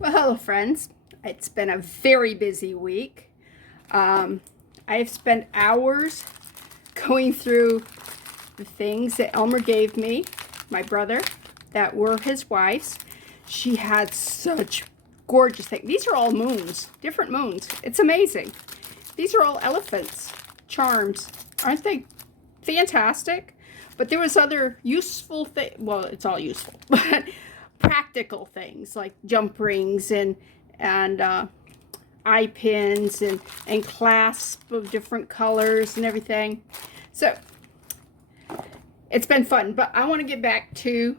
Well, hello, friends. It's been a very busy week. I've spent hours going through the things that Elmer gave me, my brother, that were his wife's. She had such gorgeous things. These are all moons, different moons. It's amazing. These are all elephants, charms. Aren't they fantastic? But there was other useful things. Well, it's all useful, but practical things like jump rings and eye pins and clasps of different colors and everything. So it's been fun, but I want to get back to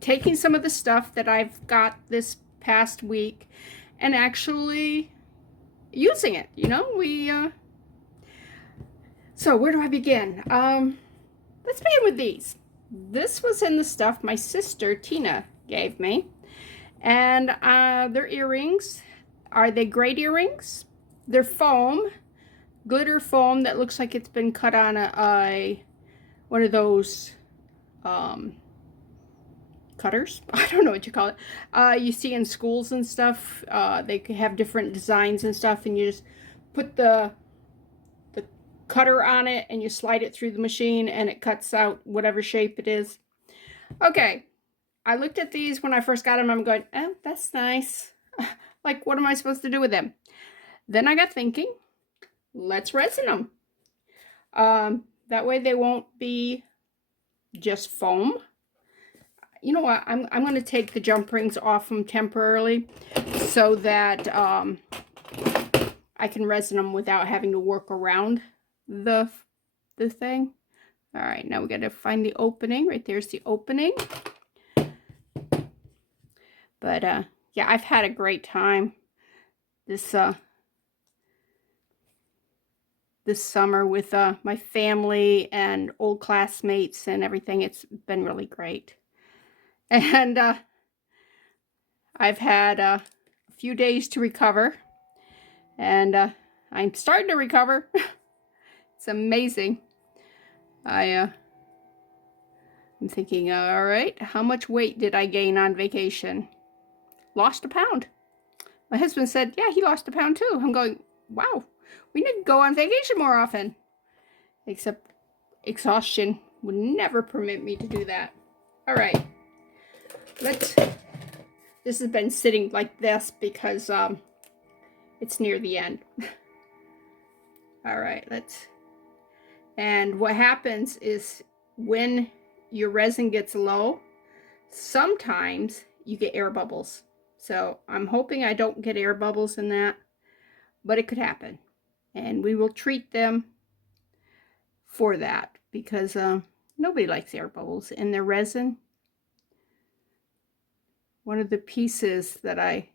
taking some of the stuff that I've got this past week and actually using it. So where do I begin? Let's begin with these. This was in the stuff my sister Tina gave me, and they're earrings. Are they great earrings? They're foam, glitter foam that looks like it's been cut on a one of those cutters. I don't know what you call it. You see in schools and stuff. They have different designs and stuff, and you just put the cutter on it and you slide it through the machine and it cuts out whatever shape it is. Okay, I looked at these when I first got them. I'm going, oh, that's nice. Like, what am I supposed to do with them? Then I got thinking, let's resin them. That way they won't be just foam. You know what? I'm going to take the jump rings off them temporarily so that I can resin them without having to work around the thing. All right, now we got to find the opening. Right there's the opening. But yeah, I've had a great time this summer with my family and old classmates and everything. It's been really great. And I've had a few days to recover, and I'm starting to recover. It's amazing. I'm thinking, all right, how much weight did I gain on vacation? Lost a pound. My husband said, yeah, he lost a pound too. I'm going, wow, we need to go on vacation more often. Except exhaustion would never permit me to do that. All right. This has been sitting like this because it's near the end. All right, and what happens is when your resin gets low, sometimes you get air bubbles. So I'm hoping I don't get air bubbles in that, but it could happen. And we will treat them for that because nobody likes air bubbles in their resin. One of the pieces that I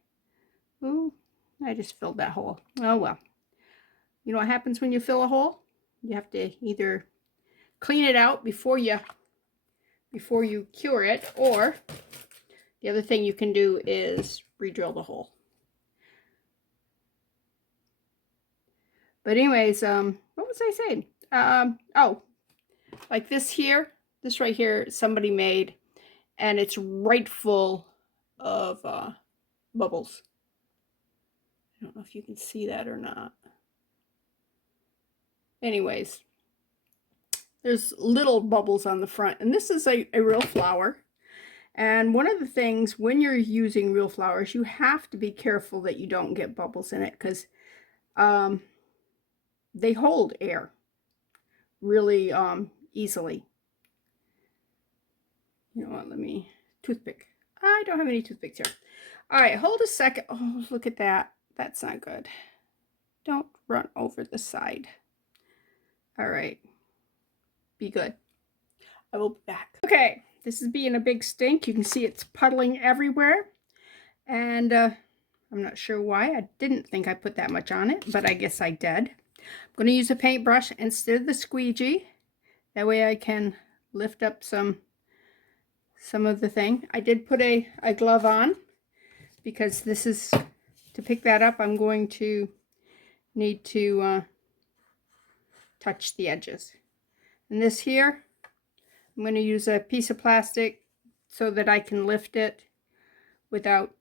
just filled that hole. Oh well. You know what happens when you fill a hole? You have to either clean it out before you cure it, or the other thing you can do is re-drill the hole. But anyways, what was I saying? Oh, like this right here, somebody made, and it's right full of bubbles. I don't know if you can see that or not. Anyways, there's little bubbles on the front, and this is a real flower. And one of the things when you're using real flowers, you have to be careful that you don't get bubbles in it, because they hold air really easily. You know what, toothpick. I don't have any toothpicks here. All right, hold a second. Oh, look at that. That's not good. Don't run over the side. All right, be good. I will be back. Okay, this is being a big stink. You can see it's puddling everywhere. And I'm not sure why. I didn't think I put that much on it, but I guess I did. I'm going to use a paintbrush instead of the squeegee. That way I can lift up some of the thing. I did put a glove on because this is, to pick that up, I'm going to need to touch the edges. And this here, I'm going to use a piece of plastic so that I can lift it without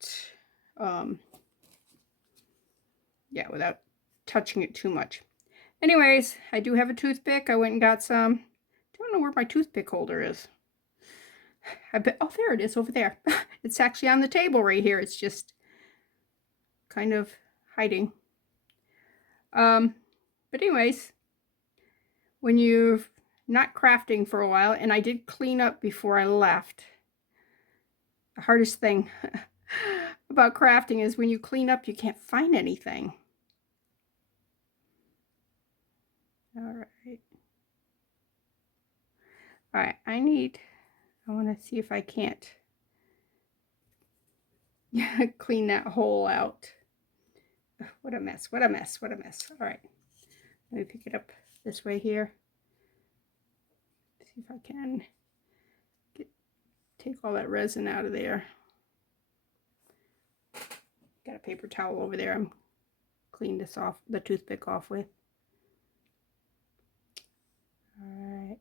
yeah, without touching it too much. Anyways, I do have a toothpick. I went and got some. Don't know where my toothpick holder is. I bet, oh, there it is over there. It's actually on the table right here. It's just kind of hiding. But anyways, when you're not crafting for a while, and I did clean up before I left. The hardest thing about crafting is when you clean up, you can't find anything. All right. All right, I want to see if I can't clean that hole out. What a mess, what a mess, what a mess. All right, let me pick it up this way here. See if I can take all that resin out of there. Got a paper towel over there. I'm clean this off, the toothpick off with. All right.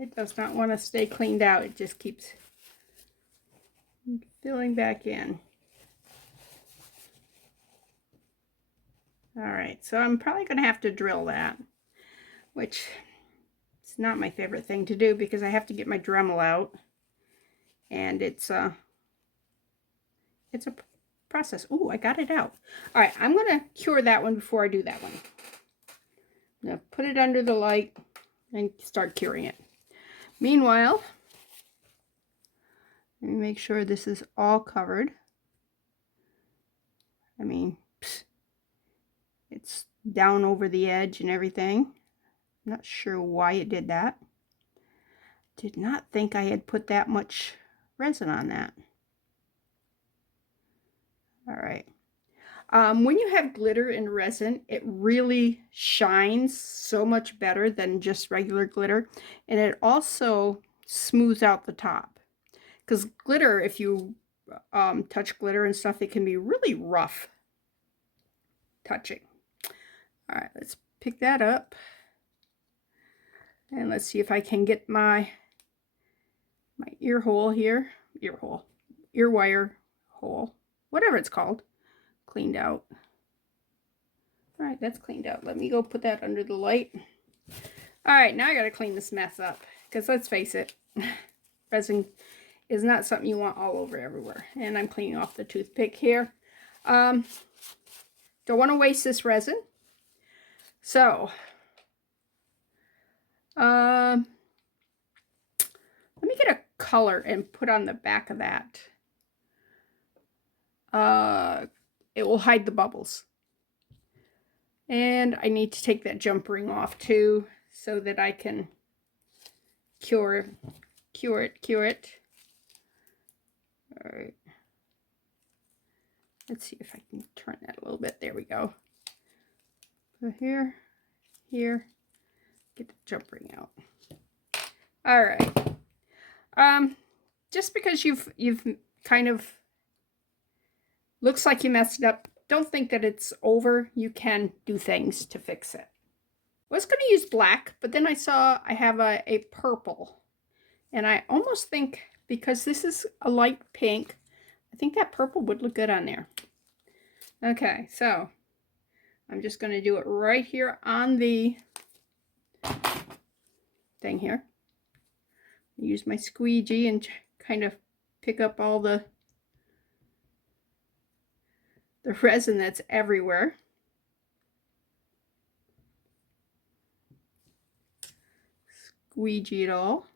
It does not want to stay cleaned out. It just keeps filling back in. All right, so I'm probably going to have to drill that, which is not my favorite thing to do because I have to get my Dremel out, and it's a process. Ooh, I got it out. All right, I'm going to cure that one before I do that one. I'm going to put it under the light and start curing it. Meanwhile, let me make sure this is all covered. I mean, it's down over the edge and everything. I'm not sure why it did that. Did not think I had put that much resin on that. All right. When you have glitter and resin, it really shines so much better than just regular glitter. And it also smooths out the top. Because glitter, if you touch glitter and stuff, it can be really rough touching. All right, let's pick that up. And let's see if I can get my ear hole here. Ear wire hole, whatever it's called, cleaned out. All right, that's cleaned out. Let me go put that under the light. All right, now I got to clean this mess up because let's face it, resin is not something you want all over everywhere. And I'm cleaning off the toothpick here. Don't want to waste this resin. So, let me get a color and put on the back of that. It will hide the bubbles. And I need to take that jump ring off too, so that I can cure it. All right. Let's see if I can turn that a little bit. There we go. So here, get the jump ring out. All right. Just because you've kind of looks like you messed it up, don't think that it's over. You can do things to fix it. I was going to use black, but then I saw I have a purple. And I almost think, because this is a light pink, I think that purple would look good on there. Okay, so I'm just going to do it right here on the thing here. Use my squeegee and kind of pick up all the resin that's everywhere. Squeegee it all.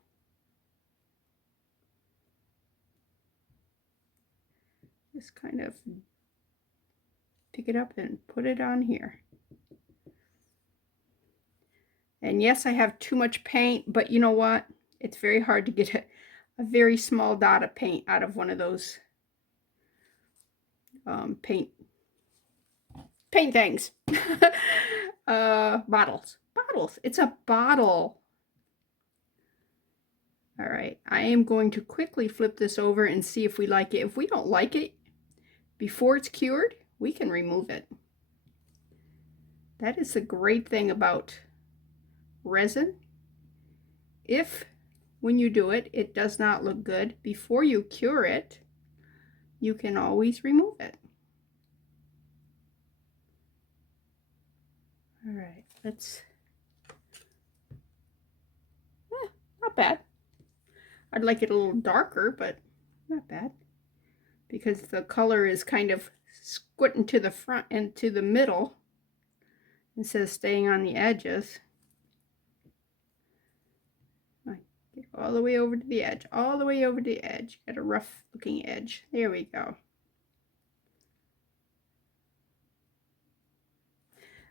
Just kind of pick it up and put it on here. And yes, I have too much paint, but you know what? It's very hard to get a very small dot of paint out of one of those paint things. Bottles. It's a bottle. All right, I am going to quickly flip this over and see if we like it. If we don't like it before it's cured, we can remove it. That is the great thing about resin. If when you do it, it does not look good, before you cure it, you can always remove it. All right, let's, not bad. I'd like it a little darker, but not bad, because the color is kind of squinting to the front and to the middle instead of staying on the edges. Get all the way over to the edge, all the way over to the edge. Got a rough looking edge. There we go.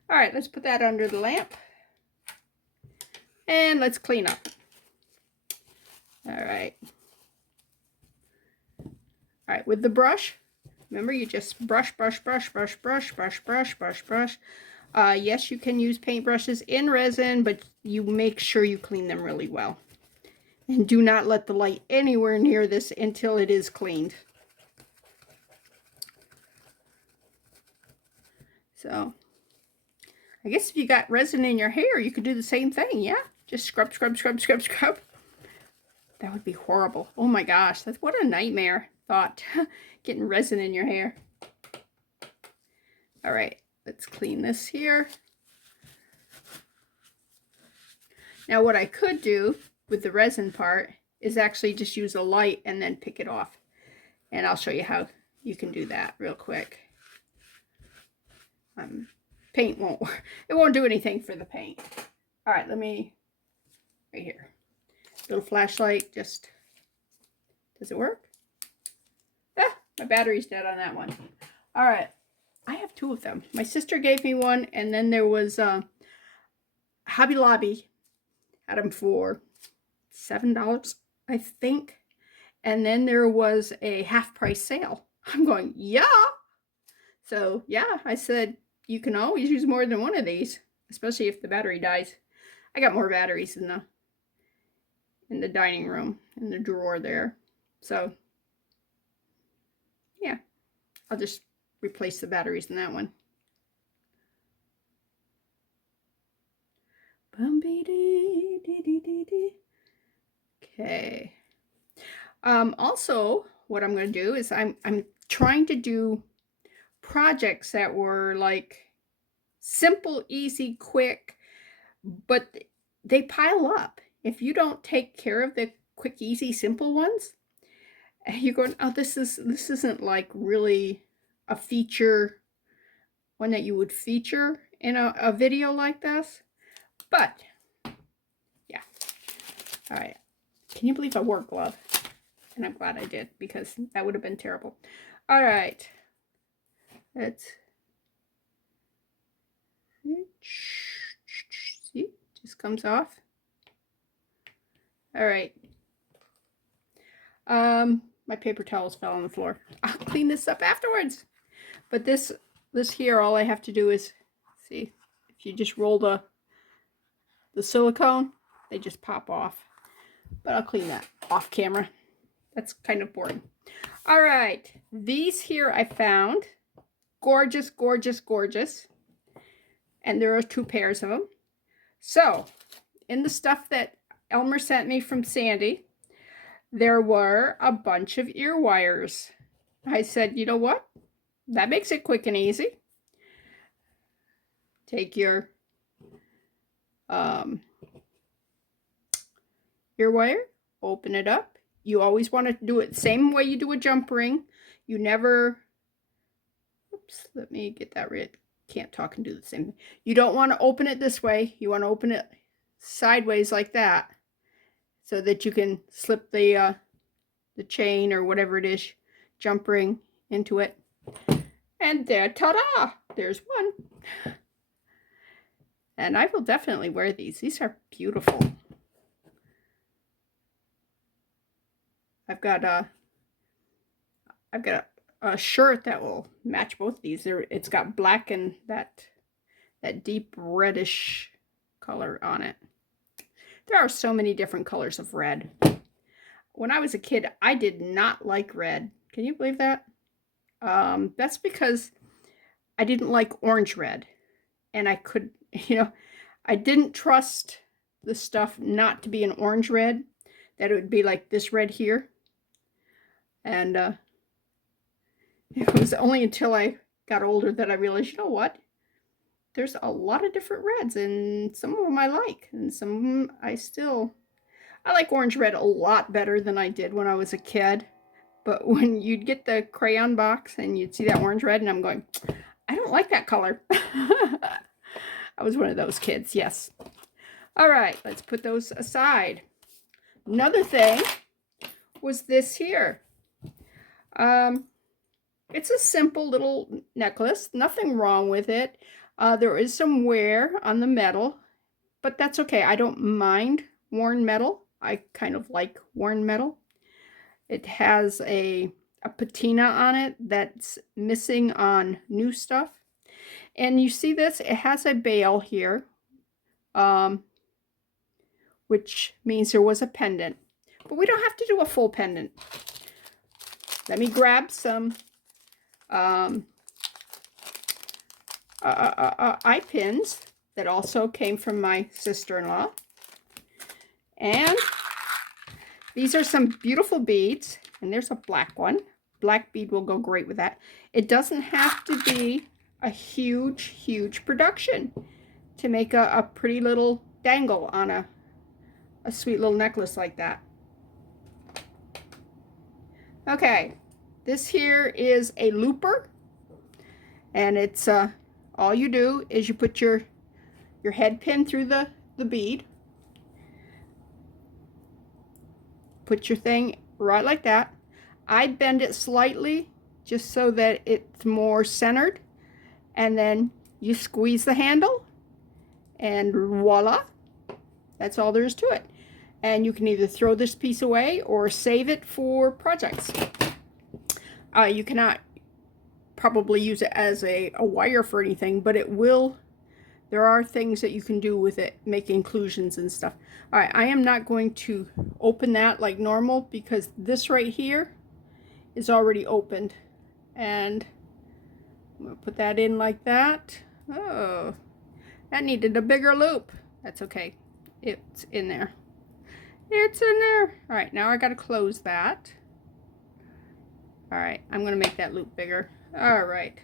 All right, let's put that under the lamp. And let's clean up. All right. All right, with the brush, remember you just brush, brush, brush, brush, brush, brush, brush, brush, brush. Yes, you can use paintbrushes in resin, but you make sure you clean them really well. And do not let the light anywhere near this until it is cleaned. So, I guess if you got resin in your hair, you could do the same thing, yeah? Just scrub, scrub, scrub, scrub, scrub. That would be horrible. Oh my gosh, that's what a nightmare thought. Getting resin in your hair. All right, let's clean this here. Now what I could do with the resin part is actually just use a light and then pick it off. And I'll show you how you can do that real quick. Paint won't, it won't do anything for the paint. All right, let me, right here. Little flashlight, just, does it work? Ah, my battery's dead on that one. All right, I have two of them. My sister gave me one, and then there was Hobby Lobby had them for $7, I think. And then there was a half price sale. I'm going, yeah. So yeah, I said, you can always use more than one of these, especially if the battery dies. I got more batteries in the dining room, in the drawer there. So yeah, I'll just replace the batteries in that one. Okay. Also, what I'm going to do is I'm trying to do projects that were like simple, easy, quick, but they pile up. If you don't take care of the quick, easy, simple ones, you're going, oh, this isn't like really a feature, one that you would feature in a video like this. But yeah. All right. Can you believe I wore a glove? And I'm glad I did, because that would have been terrible. All right. Let's see, just comes off. All right. My paper towels fell on the floor. I'll clean this up afterwards. But this here, all I have to do is, see, if you just roll the silicone, they just pop off. But I'll clean that off camera. That's kind of boring. All right, these here I found. Gorgeous, gorgeous, gorgeous. And there are 2 pairs of them. So, in the stuff that Elmer sent me from Sandy, there were a bunch of ear wires. I said, you know what? That makes it quick and easy. Take your ear wire, open it up. You always want to do it the same way you do a jump ring. You never, oops, let me get that right. Can't talk and do the same thing. You don't want to open it this way. You want to open it sideways like that, so that you can slip the chain or whatever it is, jump ring, into it. And there, ta-da! There's one. And I will definitely wear these. These are beautiful. I've got a shirt that will match both of these. It's got black and that deep reddish color on it. There are so many different colors of red. When I was a kid, I did not like red. Can you believe that? That's because I didn't like orange red. And I could, I didn't trust the stuff not to be an orange red. that it would be like this red here. And it was only until I got older that I realized, you know what? There's a lot of different reds, and some of them I like, and some of them I like orange red a lot better than I did when I was a kid. But when you'd get the crayon box and you'd see that orange red, and I'm going, I don't like that color. I was one of those kids, yes. All right, let's put those aside. Another thing was this here. It's a simple little necklace, nothing wrong with it. There is some wear on the metal, but that's okay. I don't mind worn metal. I kind of like worn metal. It has a patina on it that's missing on new stuff. And you see this? It has a bail here, which means there was a pendant. But we don't have to do a full pendant. Let me grab some eye pins that also came from my sister-in-law. And these are some beautiful beads. And there's a black one. Black bead will go great with that. It doesn't have to be a huge, huge production to make a pretty little dangle on a sweet little necklace like that. Okay, this here is a looper, and it's all you do is you put your head pin through the bead, put your thing right like that. I bend it slightly just so that it's more centered, and then you squeeze the handle, and voila, that's all there is to it. And you can either throw this piece away or save it for projects. You cannot probably use it as a wire for anything, but it will. There are things that you can do with it, make inclusions and stuff. All right, I am not going to open that like normal because this right here is already opened. And I'm going to put that in like that. Oh, that needed a bigger loop. That's okay. It's in there. It's in there. All right, now I got to close that. All right, I'm going to make that loop bigger. All right.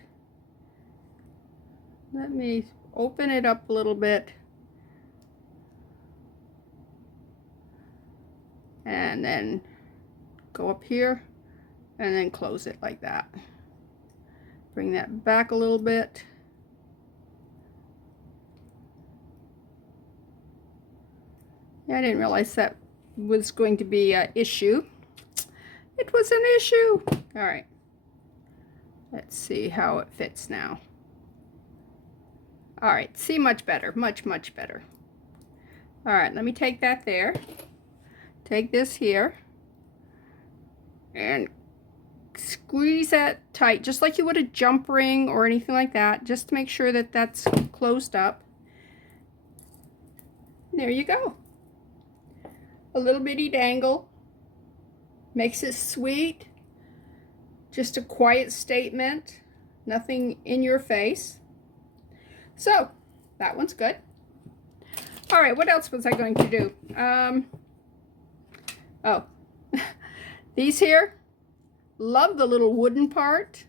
Let me open it up a little bit. And then go up here and then close it like that. Bring that back a little bit. Yeah, I didn't realize that was going to be an issue. It was an issue. All right. Let's see how it fits now. All right, see, much better, much, much better. All right, let me take that there. Take this here and squeeze that tight, just like you would a jump ring or anything like that, just to make sure that that's closed up. There you go. A little bitty dangle. Makes it sweet. Just a quiet statement. Nothing in your face. So, that one's good. All right, what else was I going to do? Oh, these here, love the little wooden part.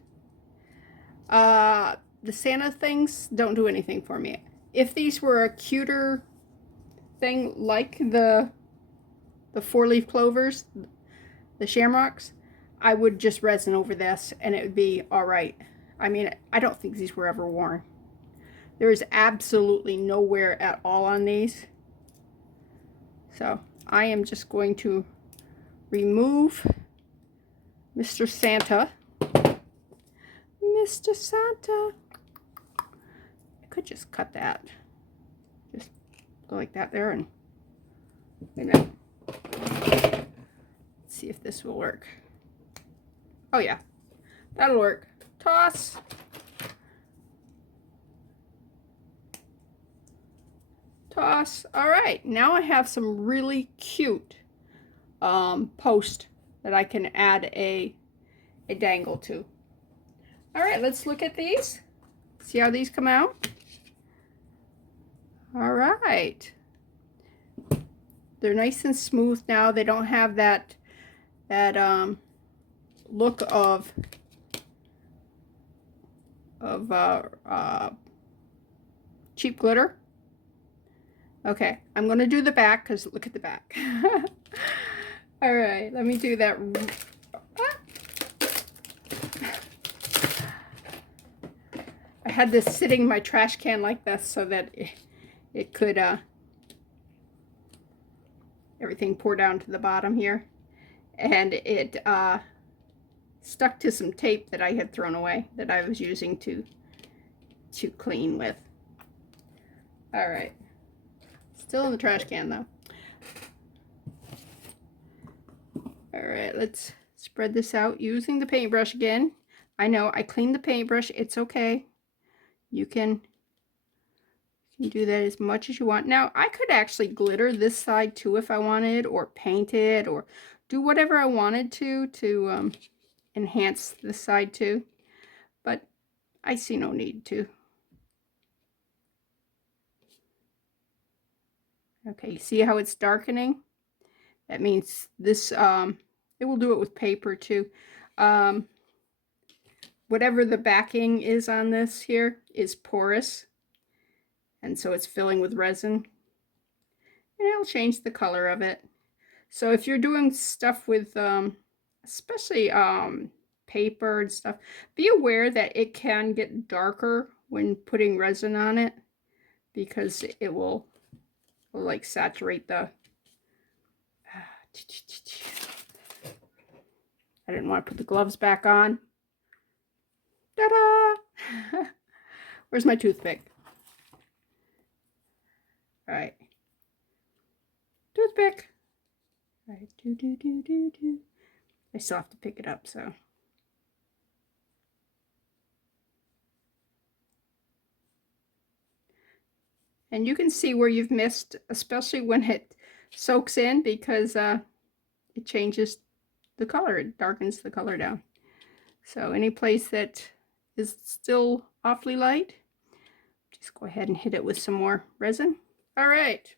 The Santa things don't do anything for me. If these were a cuter thing like the four-leaf clovers, the shamrocks, I would just resin over this and it would be all right. I mean, I don't think these were ever worn. There is absolutely no wear at all on these. So I am just going to remove Mr. Santa. Mr. Santa. I could just cut that. Just go like that there and wait a minute. Let's see if this will work. Oh yeah, that'll work. Toss. Toss. All right, now I have some really cute post that I can add a dangle to. All right, let's look at these. See how these come out. All right. They're nice and smooth now. They don't have that look of cheap glitter. Okay, I'm going to do the back because look at the back. All right, let me do that. I had this sitting in my trash can like this so that it could, everything pour down to the bottom here. And it stuck to some tape that I had thrown away that I was using to clean with. All right. Still in the trash can though. All right, let's spread this out using the paintbrush again. I know I cleaned the paintbrush. It's okay. You can do that as much as you want. Now, I could actually glitter this side too if I wanted, or paint it, or do whatever I wanted to enhance this side too. But I see no need to. Okay, you see how it's darkening? That means this, it will do it with paper too. Whatever the backing is on this here is porous. And so it's filling with resin. And it'll change the color of it. So if you're doing stuff with, especially paper and stuff, be aware that it can get darker when putting resin on it. Because it will like saturate the... I didn't want to put the gloves back on. Ta-da! Where's my toothpick? All right. Toothpick. All right. Do. I still have to pick it up, so. And you can see where you've missed, especially when it soaks in, because it changes the color. It darkens the color down. So any place that is still awfully light, just go ahead and hit it with some more resin. All right,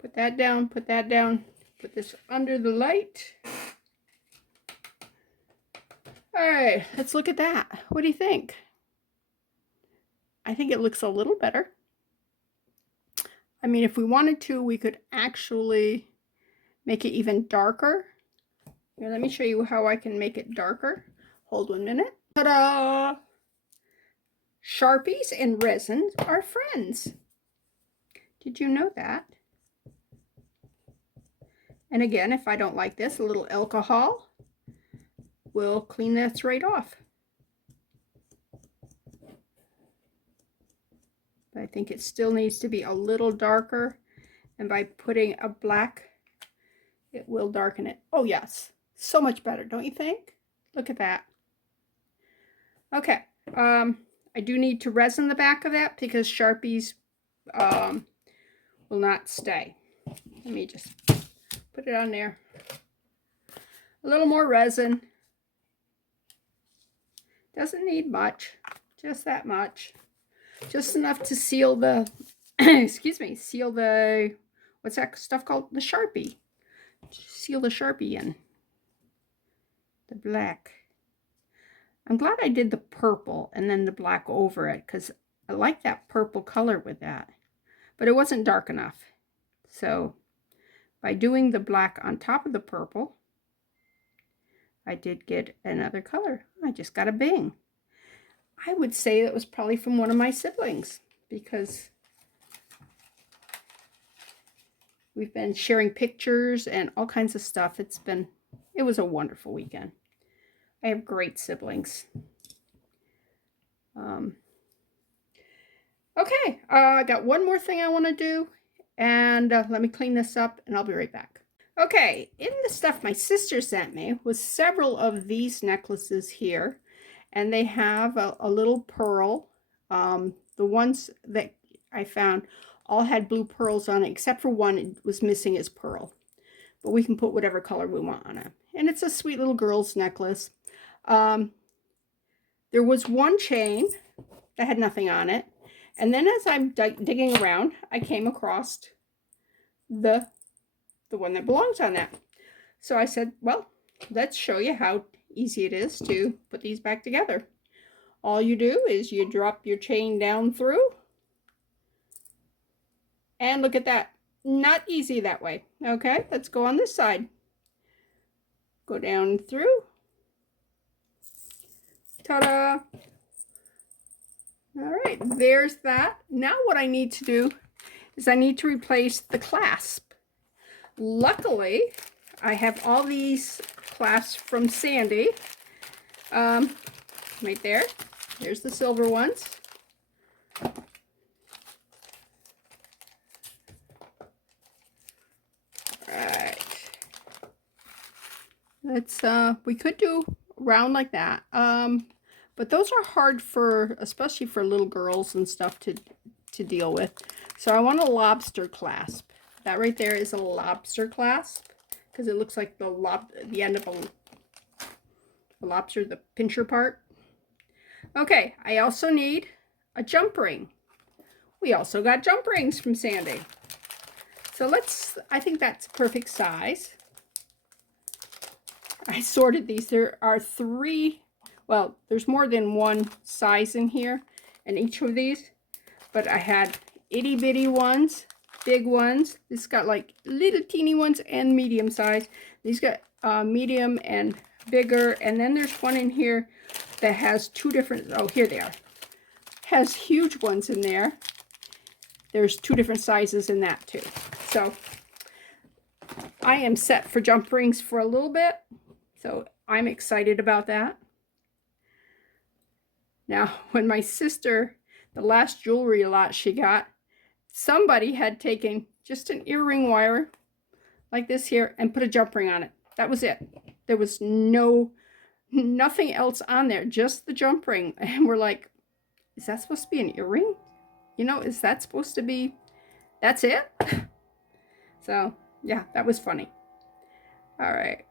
put that down, put that down, put this under the light. All right, let's look at that. What do you think? I think it looks a little better. I mean, if we wanted to, we could actually make it even darker. Here, let me show you how I can make it darker. Hold 1 minute. Ta-da! Sharpies and resin are friends. Did you know that? And again, if I don't like this, a little alcohol will clean this right off. But I think it still needs to be a little darker. And by putting a black, it will darken it. Oh yes, so much better, don't you think? Look at that. Okay, I do need to resin the back of that because Sharpies will not stay. Let me just put it on there. A little more resin. Doesn't need much, just that much. Just enough to seal the, excuse me, seal the, what's that stuff called? The Sharpie. Seal the Sharpie in. The black. I'm glad I did the purple and then the black over it because I like that purple color with that. But it wasn't dark enough. So by doing the black on top of the purple, I did get another color. I just got a bing. I would say it was probably from one of my siblings because we've been sharing pictures and all kinds of stuff. It was a wonderful weekend. I have great siblings. Okay, I got one more thing I want to do, and let me clean this up, and I'll be right back. Okay, in the stuff my sister sent me was several of these necklaces here, and they have a little pearl. The ones that I found all had blue pearls on it, except for one it was missing its pearl. But we can put whatever color we want on it. And it's a sweet little girl's necklace. There was one chain that had nothing on it. And then as I'm digging around, I came across the the one that belongs on that. So I said, well, let's show you how easy it is to put these back together. All you do is you drop your chain down through, and look at that. Not easy that way. Okay, let's go on this side. Go down through. Ta-da! All right, there's that. Now what I need to do is I need to replace the clasp. Luckily, I have all these clasps from Sandy. Right there. There's the silver ones. Alright. Let's, we could do round like that. But those are hard for, especially for little girls and stuff to deal with. So I want a lobster clasp. That right there is a lobster clasp because it looks like the end of a lobster, the pincher part. Okay, I also need a jump ring. We also got jump rings from Sandy. So I think that's perfect size. I sorted these. There are 3, well, there's more than one size in here in each of these, but I had itty bitty ones, big ones. This got like little teeny ones and medium size. These got medium and bigger, and then there's one in here that has 2 different, oh, here they are. Has huge ones in there. There's 2 different sizes in that too. So I am set for jump rings for a little bit. So I'm excited about that. Now, when my sister, the last jewelry lot she got, somebody had taken just an earring wire like this here and put a jump ring on it. That was it. There was nothing else on there, just the jump ring. And we're like, is that supposed to be an earring? You know, is that supposed to be, that's it? So, yeah, that was funny. All right.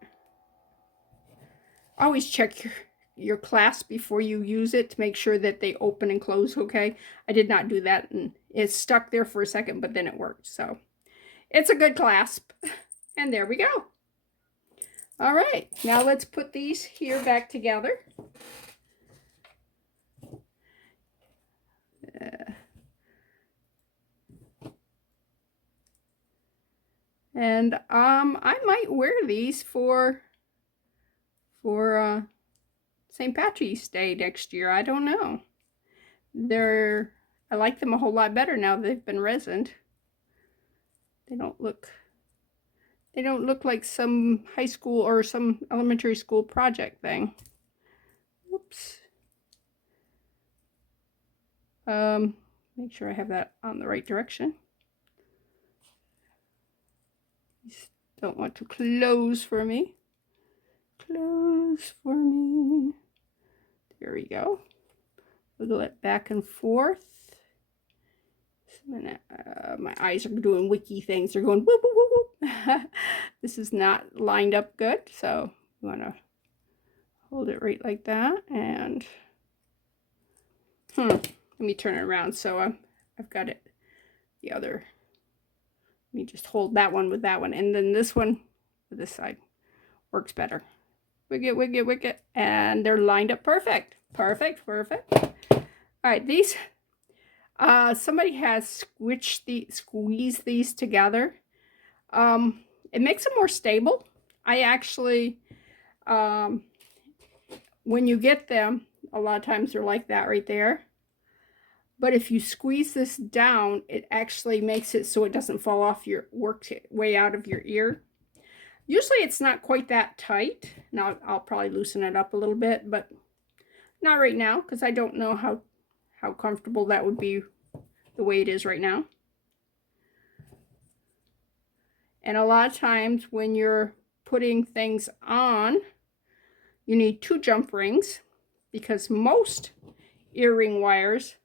Always check your clasp before you use it to make sure that they open and close okay. I did not do that, and it stuck there for a second, but then it worked. So it's a good clasp. And there we go. All right, now let's put these here back together. And I might wear these for St. Patrick's Day next year. I don't know. I like them a whole lot better now they've been resined. They don't look like some high school or some elementary school project thing. Oops. Make sure I have that on the right direction. These don't want to close for me. Close for me. There we go. Wiggle it back and forth. My eyes are doing wiki things. They're going whoop, whoop, whoop, whoop. This is not lined up good, so you want to hold it right like that. And let me turn it around so I've got it the other. Let me just hold that one with that one, and then this one with this side works better. Wiggle, wiggle, wiggle, and they're lined up perfect. Perfect, perfect. All right, these, somebody has squeezed these together. It makes them more stable. I actually, when you get them, a lot of times they're like that right there. But if you squeeze this down, it actually makes it so it doesn't fall off work way out of your ear. Usually it's not quite that tight. Now I'll probably loosen it up a little bit, but not right now because I don't know how comfortable that would be the way it is right now. And a lot of times when you're putting things on, you need 2 jump rings because most earring wires,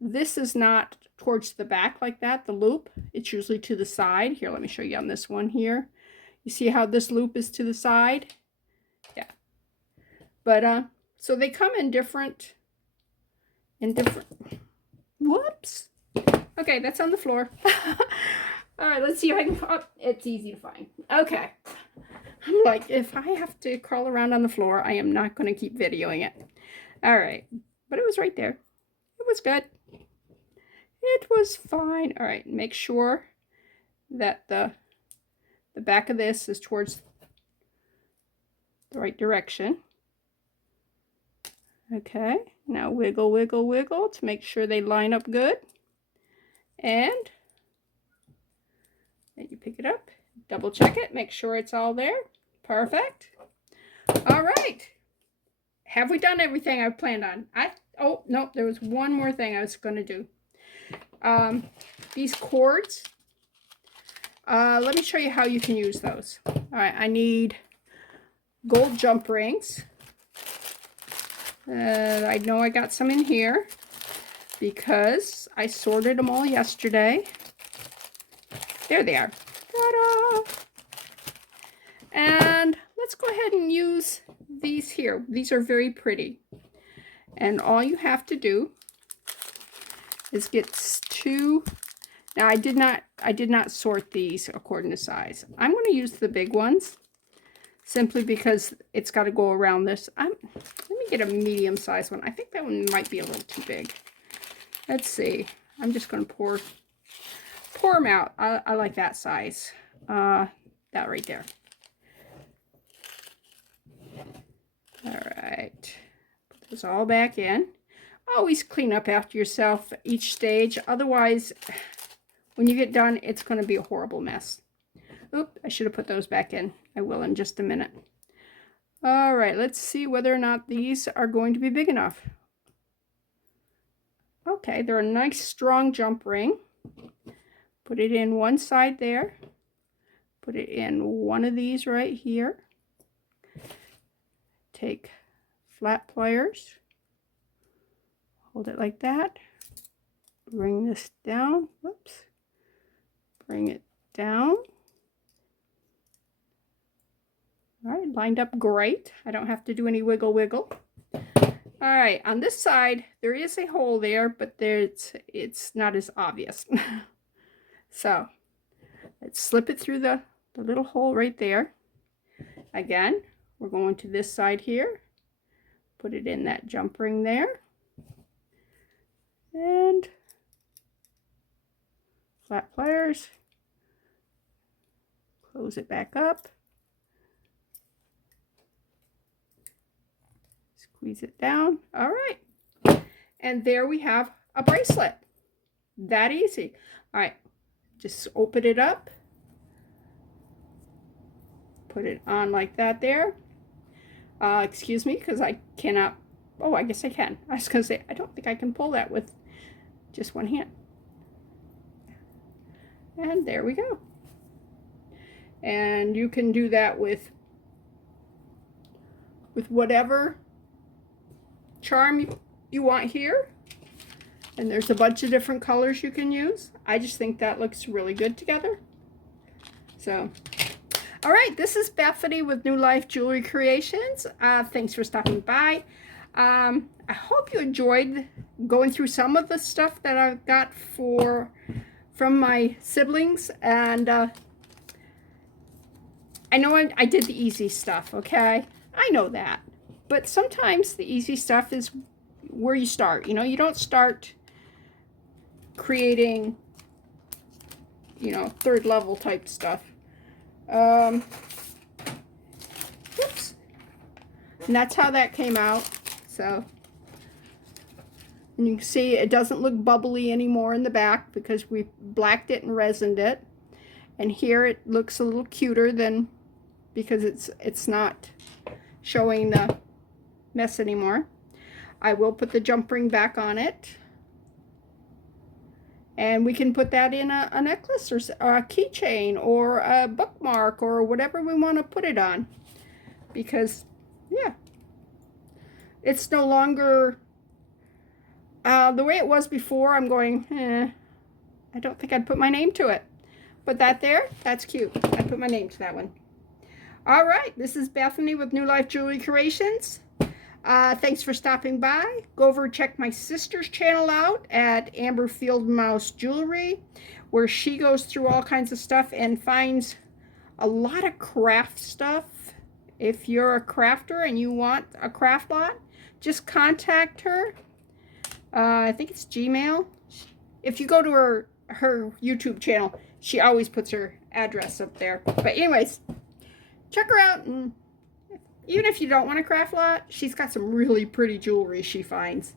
this is not towards the back like that, the loop. It's usually to the side. Here, let me show you on this one here. You see how this loop is to the side? Yeah. But, so they come in different, whoops. Okay, that's on the floor. All right, let's see if I can, oh, it's easy to find. Okay. I'm like, if I have to crawl around on the floor, I am not going to keep videoing it. All right, but it was right there. It was good. It was fine. All right, make sure that the back of this is towards the right direction. Okay, now wiggle, wiggle, wiggle to make sure they line up good. And then you pick it up, double check it, make sure it's all there. Perfect. All right. Have we done everything I planned on? Oh, no, there was one more thing I was going to do. These cords, let me show you how you can use those. All right, I need gold jump rings. I know I got some in here because I sorted them all yesterday. There they are. Ta-da! And let's go ahead and use these here. These are very pretty. And all you have to do is get two. Now I did not sort these according to size. I'm going to use the big ones simply because it's got to go around this. Let me get a medium size one. I think that one might be a little too big. Let's see. I'm just going to pour them out. I like that size. That right there. All right. Put this all back in. Always clean up after yourself each stage. Otherwise, when you get done, it's going to be a horrible mess. Oop, I should have put those back in. I will in just a minute. All right, let's see whether or not these are going to be big enough. Okay, they're a nice strong jump ring. Put it in one side there. Put it in one of these right here. Take flat pliers. Hold it like that. Bring this down. Whoops. Bring it down. All right, lined up great. I don't have to do any wiggle wiggle. All right, on this side, there is a hole there, but it's not as obvious. So, let's slip it through the little hole right there. Again, we're going to this side here. Put it in that jump ring there. And flat pliers. Close it back up. Squeeze it down. All right. And there we have a bracelet. That easy. All right. Just open it up. Put it on like that there. Excuse me, because I cannot. Oh, I guess I can. I was going to say, I don't think I can pull that with just one hand. And there we go. And you can do that with whatever charm you want here. And there's a bunch of different colors you can use. I just think that looks really good together. So, all right, this is Bethany with New Life Jewelry Creations. Thanks for stopping by. I hope you enjoyed going through some of the stuff that I've got from my siblings. And I know I did the easy stuff, okay? I know that. But sometimes the easy stuff is where you start. You know, you don't start creating, you know, third level type stuff. Oops. And that's how that came out. So, and you can see it doesn't look bubbly anymore in the back because we blacked it and resined it. And here it looks a little cuter than, because it's not showing the mess anymore. I will put the jump ring back on it. And we can put that in a necklace or a keychain or a bookmark or whatever we want to put it on. Because, yeah, it's no longer the way it was before. I'm going, I don't think I'd put my name to it. But that there, that's cute. I put my name to that one. All right, this is Bethany with New Life Jewelry Creations. Thanks for stopping by. Go over and check my sister's channel out at Amber Field Mouse Jewelry, where she goes through all kinds of stuff and finds a lot of craft stuff. If you're a crafter and you want a craft lot, just contact her. I think it's Gmail. If you go to her YouTube channel, she always puts her address up there. But anyways, check her out, and even if you don't want a craft lot, she's got some really pretty jewelry she finds,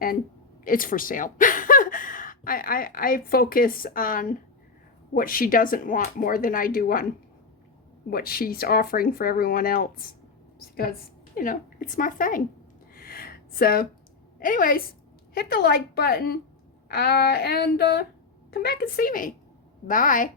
and it's for sale. I focus on what she doesn't want more than I do on what she's offering for everyone else, because, you know, it's my thing. So anyways, hit the like button, and come back and see me. Bye.